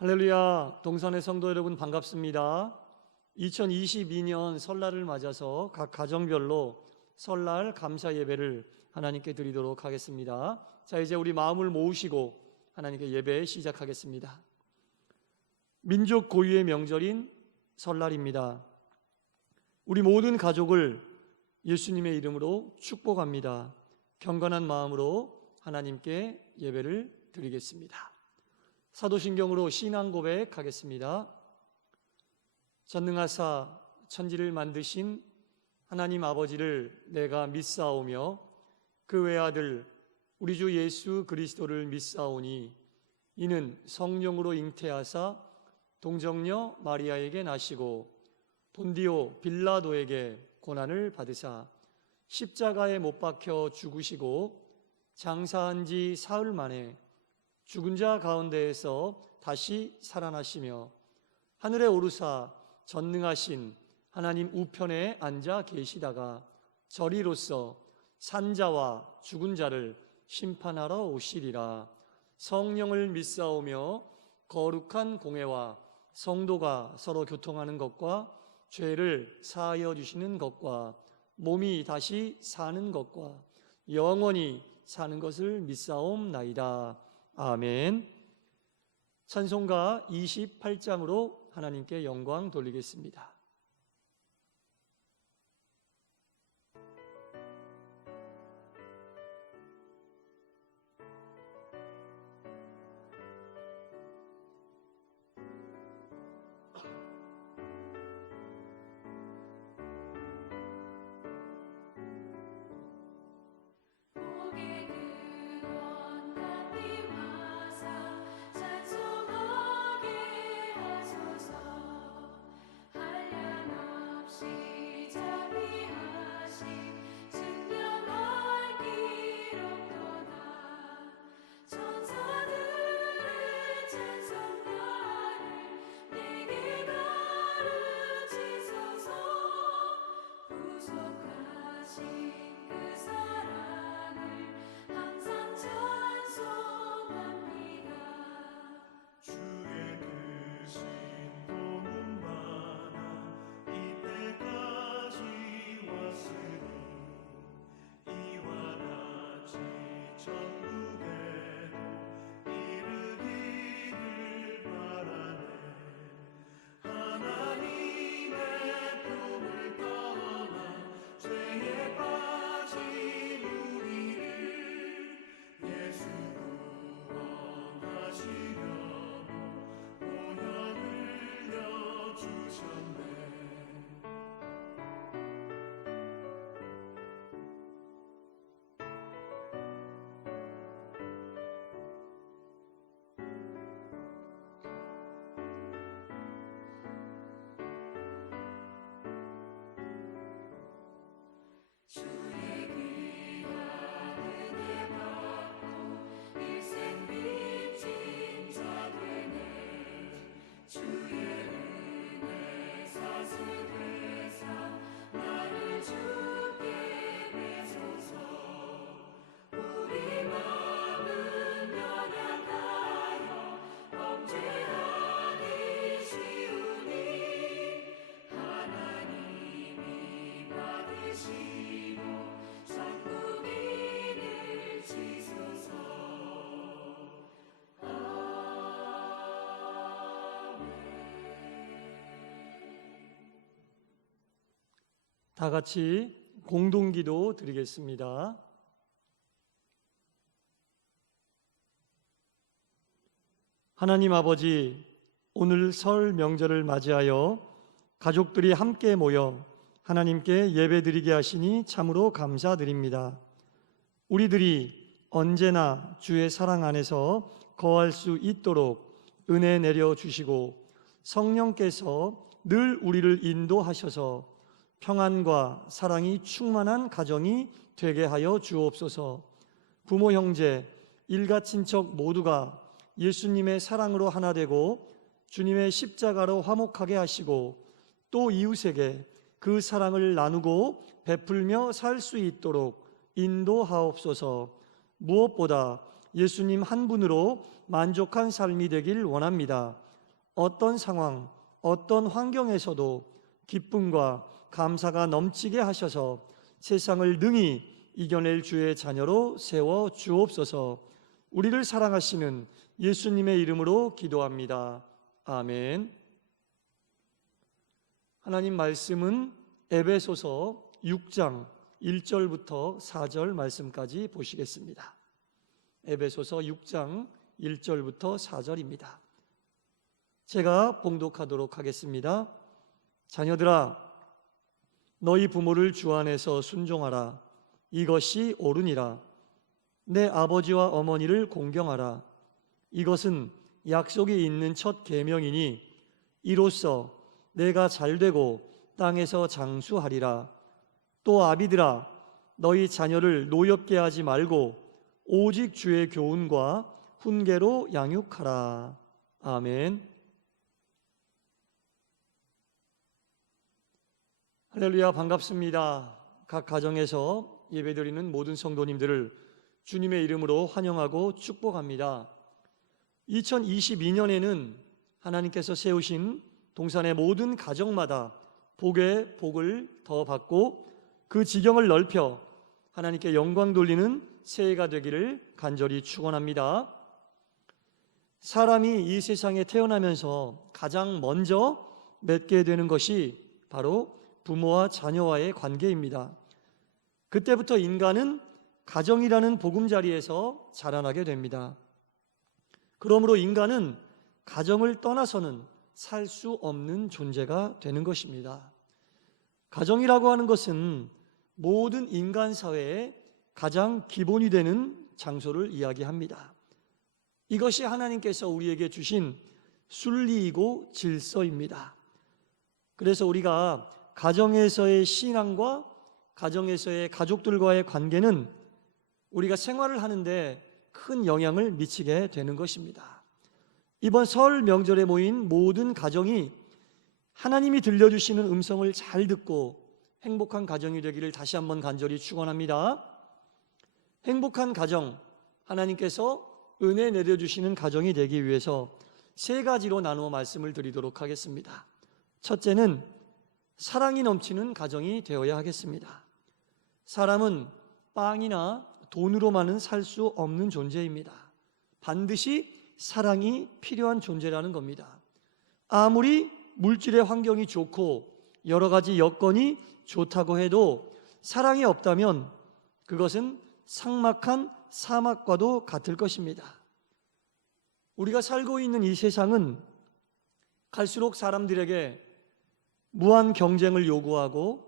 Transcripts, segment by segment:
할렐루야, 동산의 성도 여러분 반갑습니다. 2022년 설날을 맞아서 각 가정별로 설날 감사 예배를 하나님께 드리도록 하겠습니다. 자, 이제 우리 마음을 모으시고 하나님께 예배 시작하겠습니다. 민족 고유의 명절인 설날입니다. 우리 모든 가족을 예수님의 이름으로 축복합니다. 경건한 마음으로 하나님께 예배를 드리겠습니다. 사도신경으로 신앙 고백하겠습니다. 전능하사 천지를 만드신 하나님 아버지를 내가 믿사오며 그 외아들 우리 주 예수 그리스도를 믿사오니 이는 성령으로 잉태하사 동정녀 마리아에게 나시고 본디오 빌라도에게 고난을 받으사 십자가에 못 박혀 죽으시고 장사한 지 사흘 만에 죽은 자 가운데에서 다시 살아나시며 하늘에 오르사 전능하신 하나님 우편에 앉아 계시다가 저리로서 산자와 죽은 자를 심판하러 오시리라. 성령을 믿사오며 거룩한 공회와 성도가 서로 교통하는 것과 죄를 사하여 주시는 것과 몸이 다시 사는 것과 영원히 사는 것을 믿사옵나이다. 아멘. 찬송가 28장으로 하나님께 영광 돌리겠습니다. 다 같이 공동기도 드리겠습니다. 하나님 아버지, 오늘 설 명절을 맞이하여 가족들이 함께 모여 하나님께 예배드리게 하시니 참으로 감사드립니다. 우리들이 언제나 주의 사랑 안에서 거할 수 있도록 은혜 내려주시고 성령께서 늘 우리를 인도하셔서 평안과 사랑이 충만한 가정이 되게 하여 주옵소서. 부모, 형제, 일가 친척 모두가 예수님의 사랑으로 하나 되고 주님의 십자가로 화목하게 하시고 또 이웃에게 그 사랑을 나누고 베풀며 살 수 있도록 인도하옵소서. 무엇보다 예수님 한 분으로 만족한 삶이 되길 원합니다. 어떤 상황, 어떤 환경에서도 기쁨과 감사가 넘치게 하셔서 세상을 능히 이겨낼 주의 자녀로 세워 주옵소서. 우리를 사랑하시는 예수님의 이름으로 기도합니다. 아멘. 하나님 말씀은 에베소서 6장 1절부터 4절 말씀까지 보시겠습니다. 에베소서 6장 1절부터 4절입니다. 제가 봉독하도록 하겠습니다. 자녀들아, 너희 부모를 주 안에서 순종하라. 이것이 옳으니라. 내 아버지와 어머니를 공경하라. 이것은 약속이 있는 첫 계명이니 이로써 내가 잘되고 땅에서 장수하리라. 또 아비들아, 너희 자녀를 노엽게 하지 말고 오직 주의 교훈과 훈계로 양육하라. 아멘. 할렐루야, 반갑습니다. 각 가정에서 예배드리는 모든 성도님들을 주님의 이름으로 환영하고 축복합니다. 2022년에는 하나님께서 세우신 동산의 모든 가정마다 복의 복을 더 받고 그 지경을 넓혀 하나님께 영광 돌리는 새해가 되기를 간절히 축원합니다. 사람이 이 세상에 태어나면서 가장 먼저 맺게 되는 것이 바로 부모와 자녀와의 관계입니다. 그때부터 인간은 가정이라는 보금자리에서 자라나게 됩니다. 그러므로 인간은 가정을 떠나서는 살 수 없는 존재가 되는 것입니다. 가정이라고 하는 것은 모든 인간 사회의 가장 기본이 되는 장소를 이야기합니다. 이것이 하나님께서 우리에게 주신 순리이고 질서입니다. 그래서 우리가 가정에서의 신앙과 가정에서의 가족들과의 관계는 우리가 생활을 하는데 큰 영향을 미치게 되는 것입니다. 이번 설 명절에 모인 모든 가정이 하나님이 들려주시는 음성을 잘 듣고 행복한 가정이 되기를 다시 한번 간절히 축원합니다. 행복한 가정, 하나님께서 은혜 내려주시는 가정이 되기 위해서 세 가지로 나누어 말씀을 드리도록 하겠습니다. 첫째는 사랑이 넘치는 가정이 되어야 하겠습니다. 사람은 빵이나 돈으로만은 살 수 없는 존재입니다. 반드시 사랑이 필요한 존재라는 겁니다. 아무리 물질의 환경이 좋고 여러 가지 여건이 좋다고 해도 사랑이 없다면 그것은 삭막한 사막과도 같을 것입니다. 우리가 살고 있는 이 세상은 갈수록 사람들에게 무한 경쟁을 요구하고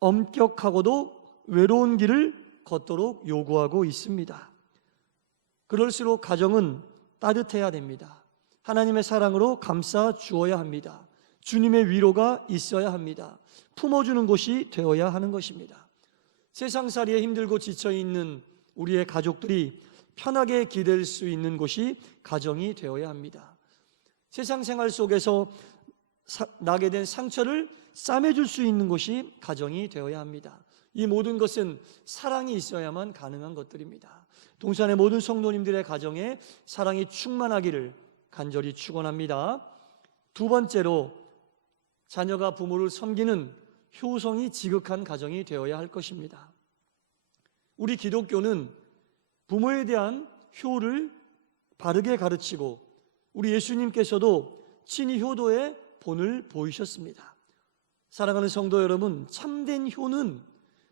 엄격하고도 외로운 길을 걷도록 요구하고 있습니다. 그럴수록 가정은 따뜻해야 됩니다. 하나님의 사랑으로 감싸 주어야 합니다. 주님의 위로가 있어야 합니다. 품어주는 곳이 되어야 하는 것입니다. 세상살이에 힘들고 지쳐있는 우리의 가족들이 편하게 기댈 수 있는 곳이 가정이 되어야 합니다. 세상 생활 속에서 나게 된 상처를 싸매줄 수 있는 곳이 가정이 되어야 합니다. 이 모든 것은 사랑이 있어야만 가능한 것들입니다. 동산의 모든 성도님들의 가정에 사랑이 충만하기를 간절히 축원합니다. 두 번째로 자녀가 부모를 섬기는 효성이 지극한 가정이 되어야 할 것입니다. 우리 기독교는 부모에 대한 효를 바르게 가르치고 우리 예수님께서도 친히 효도의 본을 보이셨습니다. 사랑하는 성도 여러분, 참된 효는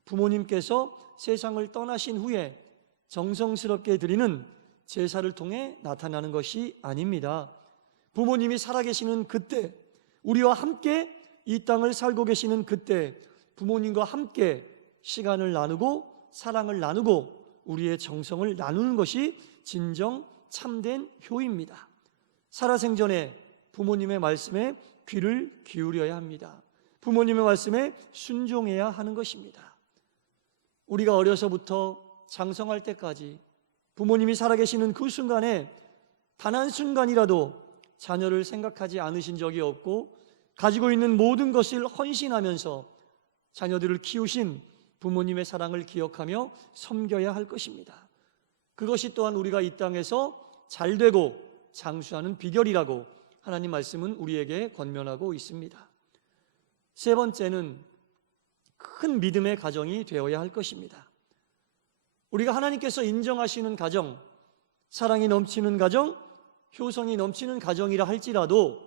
부모님께서 세상을 떠나신 후에 정성스럽게 드리는 제사를 통해 나타나는 것이 아닙니다. 부모님이 살아계시는 그때, 우리와 함께 이 땅을 살고 계시는 그때 부모님과 함께 시간을 나누고 사랑을 나누고 우리의 정성을 나누는 것이 진정 참된 효입니다. 살아생전에 부모님의 말씀에 귀를 기울여야 합니다. 부모님의 말씀에 순종해야 하는 것입니다. 우리가 어려서부터 장성할 때까지 부모님이 살아계시는 그 순간에 단 한순간이라도 자녀를 생각하지 않으신 적이 없고 가지고 있는 모든 것을 헌신하면서 자녀들을 키우신 부모님의 사랑을 기억하며 섬겨야 할 것입니다. 그것이 또한 우리가 이 땅에서 잘되고 장수하는 비결이라고 하나님 말씀은 우리에게 권면하고 있습니다. 세 번째는 큰 믿음의 가정이 되어야 할 것입니다. 우리가 하나님께서 인정하시는 가정, 사랑이 넘치는 가정, 효성이 넘치는 가정이라 할지라도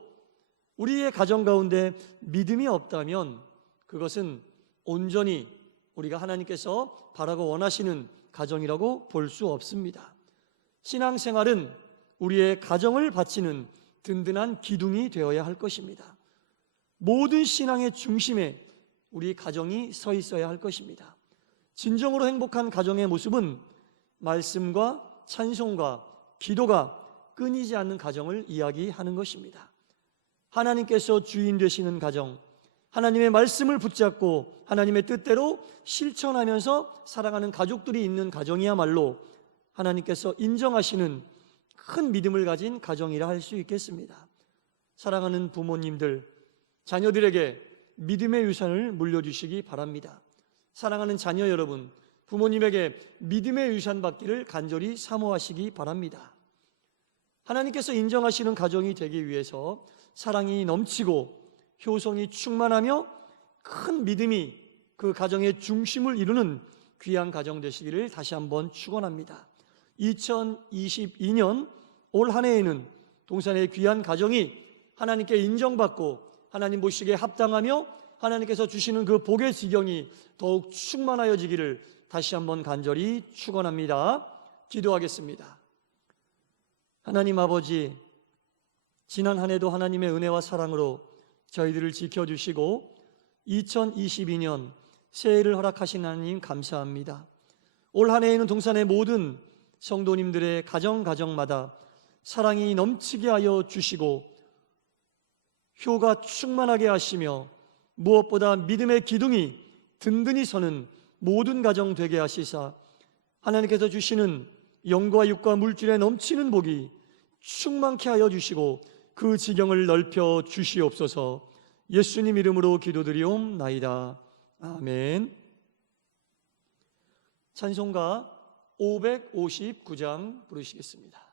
우리의 가정 가운데 믿음이 없다면 그것은 온전히 우리가 하나님께서 바라고 원하시는 가정이라고 볼 수 없습니다. 신앙생활은 우리의 가정을 바치는 든든한 기둥이 되어야 할 것입니다. 모든 신앙의 중심에 우리 가정이 서 있어야 할 것입니다. 진정으로 행복한 가정의 모습은 말씀과 찬송과 기도가 끊이지 않는 가정을 이야기하는 것입니다. 하나님께서 주인 되시는 가정, 하나님의 말씀을 붙잡고 하나님의 뜻대로 실천하면서 살아가는 가족들이 있는 가정이야말로 하나님께서 인정하시는 큰 믿음을 가진 가정이라 할 수 있겠습니다. 사랑하는 부모님들, 자녀들에게 믿음의 유산을 물려주시기 바랍니다. 사랑하는 자녀 여러분, 부모님에게 믿음의 유산 받기를 간절히 사모하시기 바랍니다. 하나님께서 인정하시는 가정이 되기 위해서 사랑이 넘치고 효성이 충만하며 큰 믿음이 그 가정의 중심을 이루는 귀한 가정 되시기를 다시 한번 축원합니다. 2022년 올 한 해에는 동산의 귀한 가정이 하나님께 인정받고 하나님 보시기에 합당하며 하나님께서 주시는 그 복의 지경이 더욱 충만하여지기를 다시 한번 간절히 축원합니다. 기도하겠습니다. 하나님 아버지, 지난 한 해도 하나님의 은혜와 사랑으로 저희들을 지켜주시고 2022년 새해를 허락하신 하나님 감사합니다. 올 한 해에는 동산의 모든 성도님들의 가정마다 사랑이 넘치게 하여 주시고 효가 충만하게 하시며 무엇보다 믿음의 기둥이 든든히 서는 모든 가정 되게 하시사 하나님께서 주시는 영과 육과 물질에 넘치는 복이 충만케 하여 주시고 그 지경을 넓혀 주시옵소서. 예수님 이름으로 기도드리옵나이다. 아멘. 찬송가 559장 부르시겠습니다.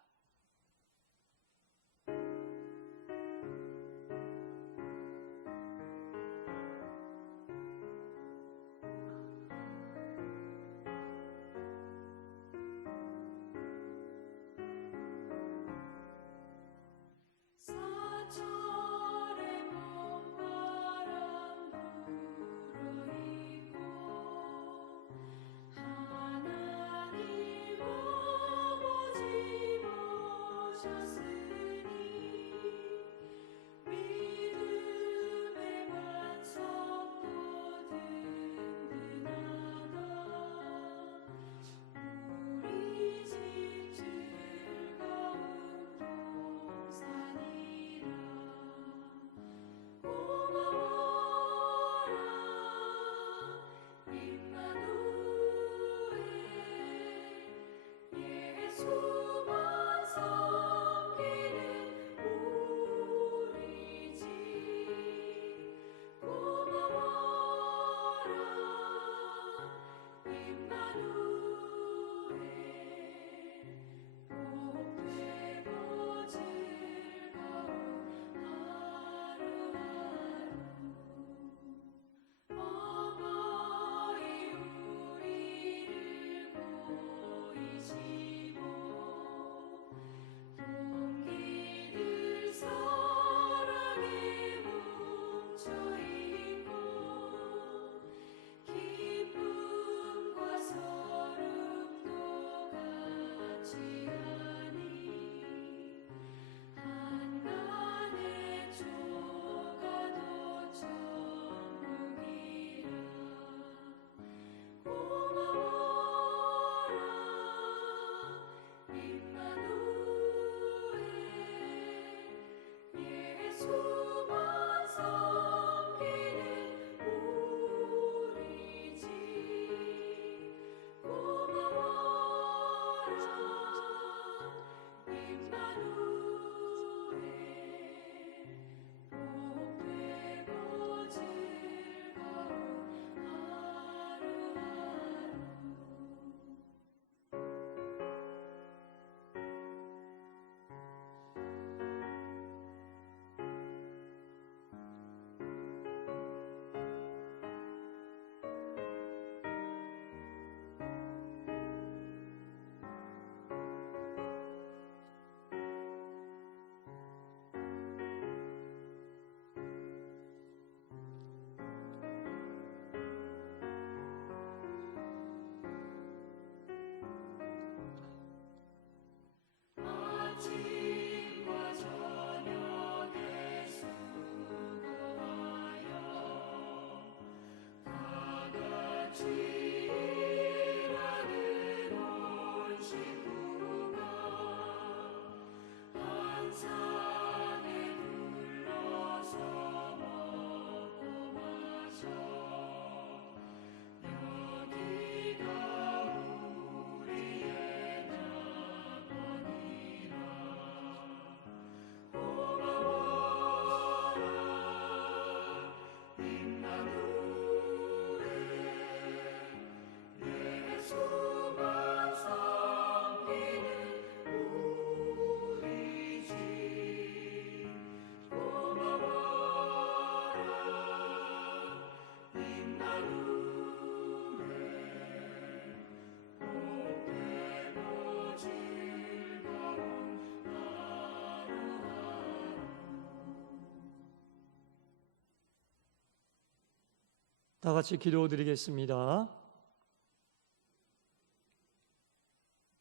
다 같이 기도드리겠습니다.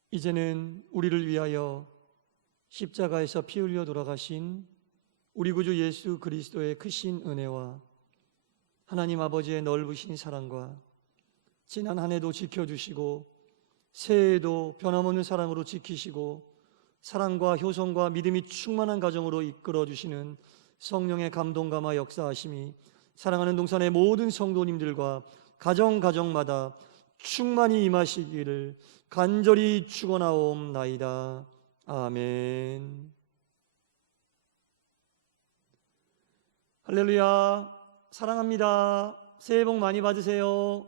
이제는 우리를 위하여 십자가에서 피 흘려 돌아가신 우리 구주 예수 그리스도의 크신 은혜와 하나님 아버지의 넓으신 사랑과 지난 한 해도 지켜주시고 새해에도 변함없는 사랑으로 지키시고 사랑과 효성과 믿음이 충만한 가정으로 이끌어주시는 성령의 감동감화 역사하심이 사랑하는 동산의 모든 성도님들과 가정마다 충만히 임하시기를 간절히 축원하옵나이다. 아멘. 할렐루야. 사랑합니다. 새해 복 많이 받으세요.